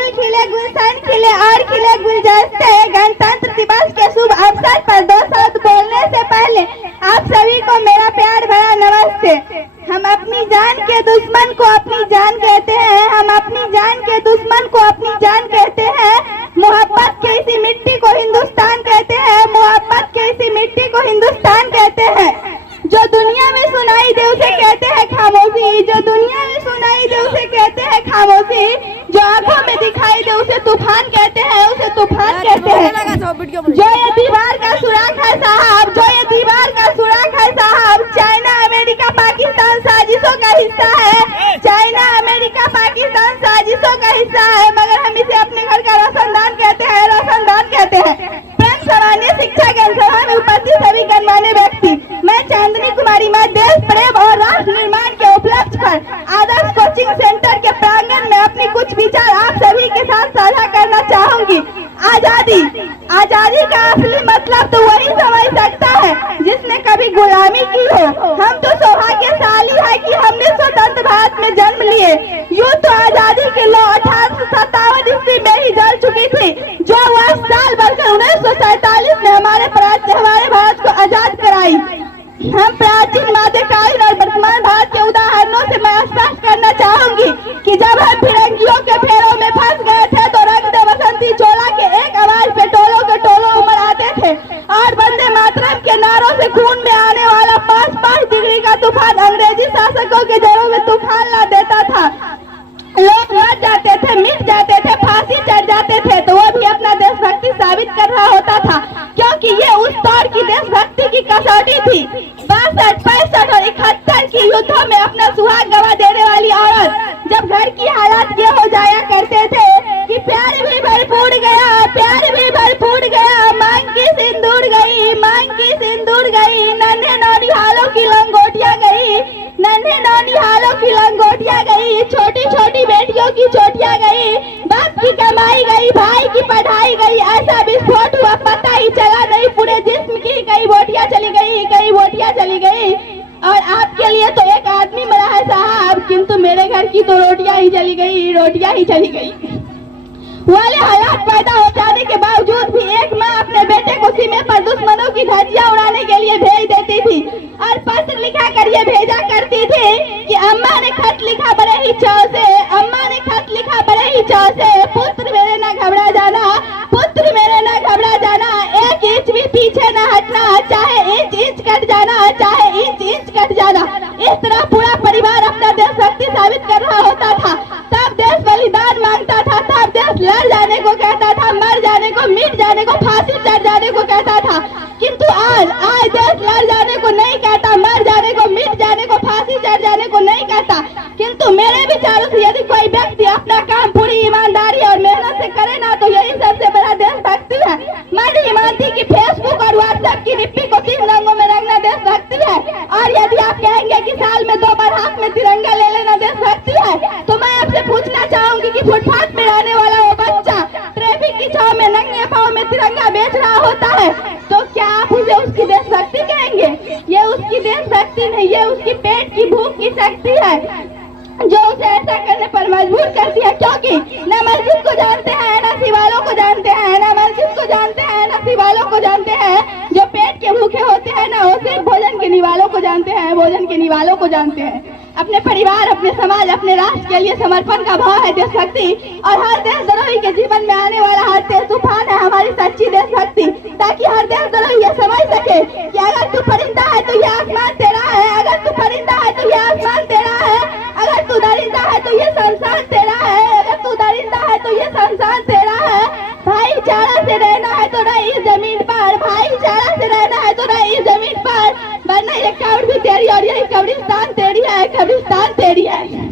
फूल खिले, गुलशन खिले और खिले गुलदस्ते। गणतंत्र दिवस के शुभ अवसर पर 2 शब्द बोलने से पहले आप सभी को मेरा प्यार भरा नमस्ते। हम अपनी जान के दुश्मन को अपनी जान कहते हैं, हम अपनी जान के दुश्मन को अपनी जान कहते हैं। मोहब्बत के इसी मिट्टी को हिंदुस्तान कहते हैं, मोहब्बत के इसी मिट्टी को हिंदुस्तान कहते हैं। जो दुनिया में सुनाई दे उसे कहते हैं खामोशी, जो दुनिया में सुनाई दे उसे कहते हैं खामोशी। जो आंखों में दिखाई दे उसे तूफान कहते हैं, उसे तूफान कहते हैं। जो ये दीवार का सुराख है साहब, जो ये दीवार का सुराख है साहब, चाइना अमेरिका पाकिस्तान साजिशों का हिस्सा है, चाइना अमेरिका पाकिस्तान साजिशों का हिस्सा है, मगर हम इसे अपने घर का रोशनदान कहते हैं, रोशनदान कहते हैं। सामान्य शिक्षा जनसभा में उपस्थित सभी गणमान्य व्यक्ति, मैं चांदनी कुमारी, मैं देश प्रेम और राष्ट्र निर्माण के उपलक्ष्य पर आदर्श कोचिंग सेंटर के प्रांगण में अपनी कुछ विचार आप सभी के साथ साझा करना चाहूंगी। आजादी, आजादी का असली मतलब तो वही समझ सकता है जिसने कभी गुलामी की हो। हम तो सौभाग्यशाली है कि हमने स्वतंत्र भारत में जन्म लिए। यूँ तो आजादी के लौ 1857 ईस्वी में ही जल चुकी थी, जो वह साल बढ़कर 1947 में हमारे भारत को आजाद कराई। हम प्राचीन, मध्यकालीन और वर्तमान भारत के उदाहरणों से मैं स्पष्ट करना चाहूंगी कि जब हम फिरंगियों के फेरों में फंस गए थे तो रंग दे बसंती चोला के एक आवाज पे टोलों के टोलों उमड़ आते थे और वंदे मातरम के नारों से खून में आने वाला 5-5 डिग्री का तूफान अंग्रेजी शासकों के जड़ों में तूफान ला देता था। लोग मर जाते थे, मिट जाते थे, फांसी चढ़ जाते थे, तो वो भी अपना देशभक्ति साबित कर रहा होता था, क्योंकि ये उस दौर की देशभक्ति की कसौटी थी। 62, 65 और 71 की युद्धों में अपना सुहाग गवा देने वाली औरत जब घर की हालात ये हो जाया करते थे कि प्यार भी भर फूट गया, प्यार भी भर फूट गया, मांग की सिंदूर गई, मांग की सिंदूर गई, नन्हे नौनिहालों की लंगोटियां गई, नन्हे नौनिहालों की लंगोटियां गई, छोटी छोटी बेटियों की चोटियां गई, बाप की कमाई गई, भाई की पढ़ाई गई, ऐसा विस्फोट हुआ पता ही चला नहीं, पूरे जिस्म की कई बोटियां चली गई, कई बोटियां चली गई। और आपके लिए तो एक आदमी मरा है साहब, किंतु मेरे घर की तो रोटियां ही चली गई, रोटियां ही चली गई। वाले हालात पैदा हो जाने के बावजूद भी एक माँ अपने बेटे को सीने पर दुश्मनों की धज्जियां उड़ाने के लिए भेज देती थी और पत्र लिखा कर ये भेजा करती थी कि अम्मा ने खत लिखा बड़े ही चाव से, अम्मा ने खत लिखा बड़े ही चाव से, पुत्र मेरे न घबरा जाना, पुत्र मेरे न घबरा जाना, एक इंच भी पीछे न हटना, चाहे इंच इंच कट जाना, चाहे इंच इंच कट जाना। इस तरह पूरा परिवार अपना देशभक्ति साबित कर रहा होता था। तब देश बलिदान मांगता था, तब देश लड़ जाने को कहता था, मर जाने को, मिट जाने को, फांसी चढ़ जाने को कहता था। किंतु आज देश लड़ जाने को नहीं कहता, मर जाने को, मिट जाने को, फांसी चढ़ जाने को नहीं कहता। किंतु मेरे विचारों से यदि कोई व्यक्ति अपना काम पूरी ईमानदारी और मेहनत से करे ना, तो यही सबसे बड़ा देशभक्ति है। मैं नहीं मानती कि फेसबुक और व्हाट्सएप की लिपि को 3 रंगों में रंगना देशभक्ति है। और यदि आप कहेंगे कि साल में 2 बार हाथ में तिरंगा ले लेना देशभक्ति है, तो मैं आपसे पूछना चाहूंगी कि फुटपाथ में रहने वाला वो बच्चा ट्रैफिक की छाव में नंगे पांव में तिरंगा बेच रहा होता है, तो क्या आप उसे उसकी देशभक्ति कहेंगे? ये उसकी देशभक्ति नहीं, ये उसकी पेट की भूख की शक्ति है जो उसे ऐसा करने पर मजबूर करती है। क्योंकि न मस्जिद को जानते हैं, न शिवालों को जानते हैं, न मस्जिद को जानते हैं, न शिवालों को जानते हैं। जो पेट के भूखे होते हैं ना, वो सिर्फ भोजन के निवालों को जानते हैं, भोजन के निवालों को जानते हैं। अपने परिवार, अपने समाज, अपने राष्ट्र के लिए समर्पण का भाव है देशभक्ति। और हर देशद्रोही के जीवन में आने वाला हर तेज तूफान है हमारी सच्ची देशभक्ति, ताकि हर देशद्रोही ये समझ सके कि अगर तू परिंदा है तो ये आसमान तेरा है, अगर तू परिंदा है तो ये आसमान तेरा है, अगर तू दरिंदा है तो ये संसार तेरा है, अगर तू दरिंदा है तो ये संसार तेरा है। भाईचारा से रहना है तो रह इस जमीन पर, भाईचारा से रहना है तो रह इस जमीन पर, वरना ये कब्र भी तेरी और यही कब्रिस्तान तेरी है, कब्रिस्तान तेरी है।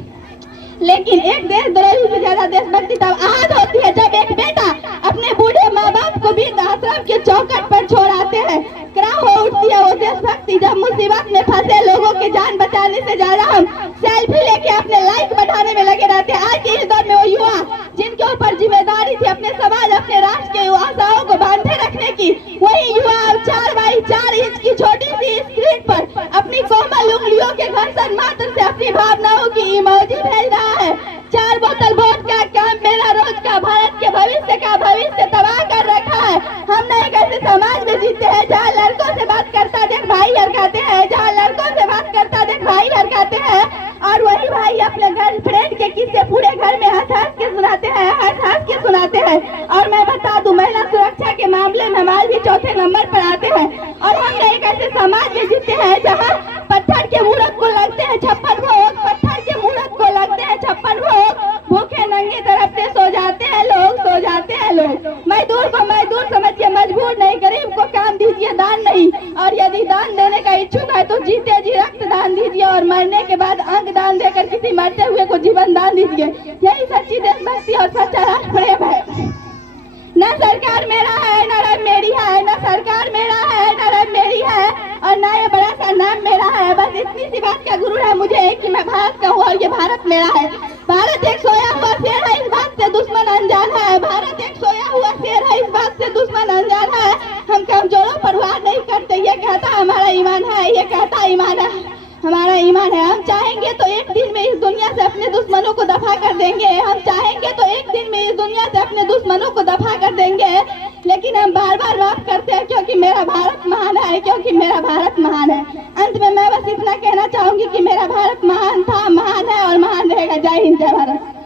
लेकिन एक देशद्रोही से ज्यादा देशभक्ति तब आज होती है जब एक बेटा अपने बूढ़े माँ बाप को वृद्ध आश्रम के चौखट पर छोड़ आते हैं। क्या हो उठती है वो देशभक्ति जब मुसीबत में फंसे लोगों की जान बचाने से ज्यादा हम सेल्फी लेके अपने लाइक बढ़ाने में लगे रहते हैं। आज के इस दौर में वो युवा जिनके ऊपर जिम्मेदारी थी अपने समाज, अपने राष्ट्र के आशाओं को बांधे रखने की, वही युवा 4x4 इंच की छोटी सी स्क्रीन पर अपनी कोमल उंगलियों के घर्षण मात्र से अपनी भावनाओं की इमोजी भेज रहा है। 4 बोतल वोट का काम मेरा रोज का एक्सीडेंट के किस्से पूरे घर में हंस के सुनाते हैं। और मैं बता दूं, महिला सुरक्षा के मामले में हमारे भी चौथे नंबर पर आते हैं। और हम एक ऐसे समाज में जीते हैं जहाँ पत्थर के मूर्त को लगते हैं 56 भोग, पत्थर के मूर्त को लगते हैं 56 भोग। भूखे नंगे तरफते सो जाते हैं लोग। मजदूर को मजदूर समझ के मजबूर नहीं, गरीब को काम दीजिए, दान नहीं। और यदि दान देने का इच्छुक है तो जीते जी रक्त दान दीजिए और मरने के बाद अंग दान देकर किसी मरते हुए को जीवन दान दीजिए। यही सच्ची देशभक्ति और सच्चा राष्ट्र प्रेम है। न सरकार मेरा है न रब मेरी है, न सरकार मेरा है न रब मेरी है, और न ये बड़ा सा नाम मेरा है। बस इतनी सी बात का गुरूर है मुझे कि मैं भारत का हूँ और ये भारत मेरा है। भारत एक सोया हुआ शेर है, इस बात से दुश्मन अनजान है। भारत एक सोया हुआ शेर है, इस बात से दुश्मन अनजान है। हम कमजोरों पर वार नहीं करते, ये कहता हमारा ईमान है, ये कहता ईमान है, हमारा ईमान है। हम चाहेंगे तो एक दिन में इस दुनिया से अपने दुश्मनों को दफा कर देंगे। हम चाहेंगे तो एक दिन में इस दुनिया से अपने दुश्मनों को दफा कर देंगे। लेकिन हम बार बार माफ करते हैं क्योंकि मेरा भारत महान है, क्योंकि मेरा भारत महान है। अंत में मैं बस इतना कहना चाहूंगी कि मेरा भारत महान था, महान है और महान रहेगा। जय हिंद, जय भारत।